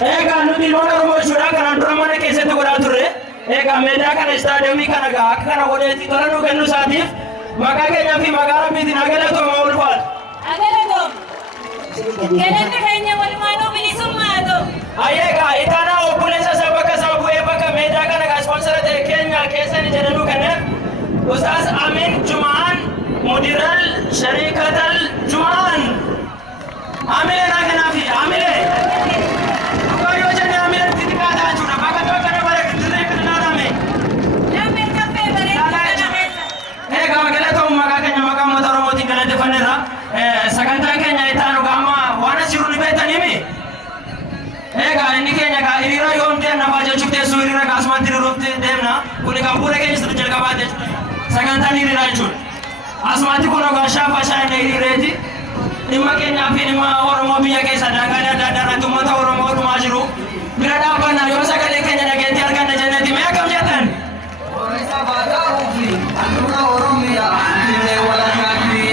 Ega nuti lona romo shura kana dramane kese to gora turre. Ega media kana stadium kana ga kana wode ti toranu kennu satif. Maka kenya fi magara mi dinagale to maul fal. Agale to. Kenen te kenya wal mano bilisum maado. Ayega itana opulesa sabaka sabu e baka media kana ga sponsor te kenya kese ni jedanu kana. Ustaz Amin Juman Mudiral Sharikatal Juman. Amile na kana fi amile. Sagantaa keenya itaanu gama waan asiruu ni beektaniimi. Egaa inni keenya gaa hiriira yoomtee namaa jechuuf teessoo hiriira kaasumatti hiriiruutti deemna. Kuni kan fuula keenya sirrii jalqabaa jechuudha. Sagantaan hiriiraa jechuudha. Asumatti kun ogaa shaafa shaayina hiriireeti. Dhimma keenyaa fi dhimma Oromoo biyya keessa daangaa adda addaa irratti uummata Oromoo dhumaa jiru. Bira dhaabbannaa yoo sagalee keenya dhageettii arganna jenneeti mee akkam jettan? Orisa baadaa fi handhuura Oromiyaa illee walakkaatti.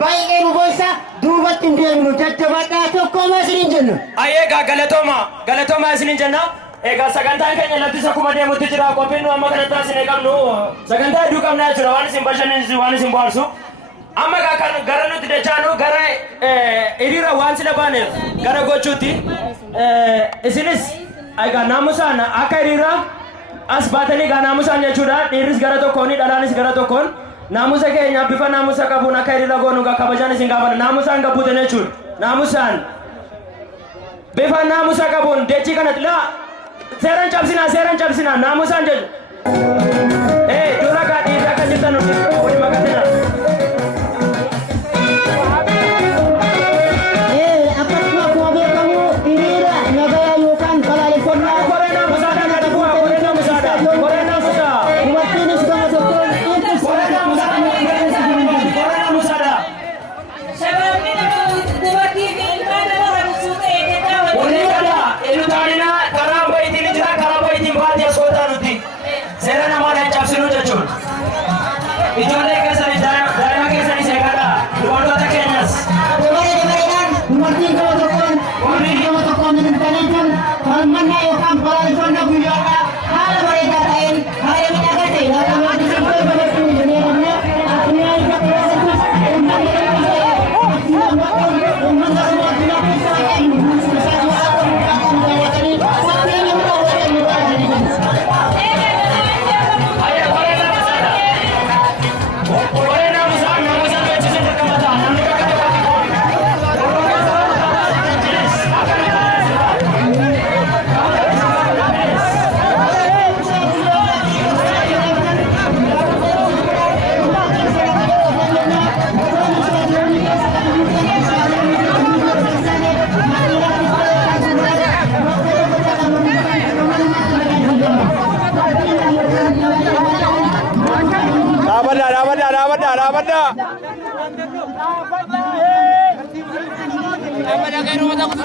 baay'ee nu boonsa duubatti hin deemnu jajjabaadhaa tokkooma isiniin jennu. Egaa galatooma isiniin jenna. Egaa sagantaan keenya laftis akkuma deemutti jira. Qophiin nu amma kanatti isin qabnu sagantaa hedduu qabna jechuudha. Waan isin bashannansiisu waan isin bohaarsu. Amma gara nuti dachaanu gara hiriira waan sila baaneef gara gochuutti isinis egaa naamusaan akka hiriira as baatanii egaa naamusaan jechuudha. Dhiirris gara tokkoon dhalaanis gara tokkoon naamusa keenya bifa naamusa qabuun akka hiriira goonu kabajaan isin gaafata. Naamusaan gabbuutan jechuudha. Naamusaan bifa naamusa qabuun dechii kanatti laa seeraan cabsinaa naamusaan jechuudha. Dura gaa dhiirri akka jirtan waliin makatina. Ijoollee keessanii daa'ima keessanii seeqadhaa dubartoota keenyas. Dabareedhaan dubartiin gama tokkoon ministeerri kun falmannaa yookaan balaaleffannaa guyyaadhaa haala bareedaa ta'een haala miidhagaa ta'e laata maatii sibboo bareechuun ijoollee qabna addunyaa isa keessattis uummanni uummanni addunyaa keessaa eenyu isaa du'aa akka mucaataan daawwatanii fakkeenya muraawwatan nu taasisanii. Dapat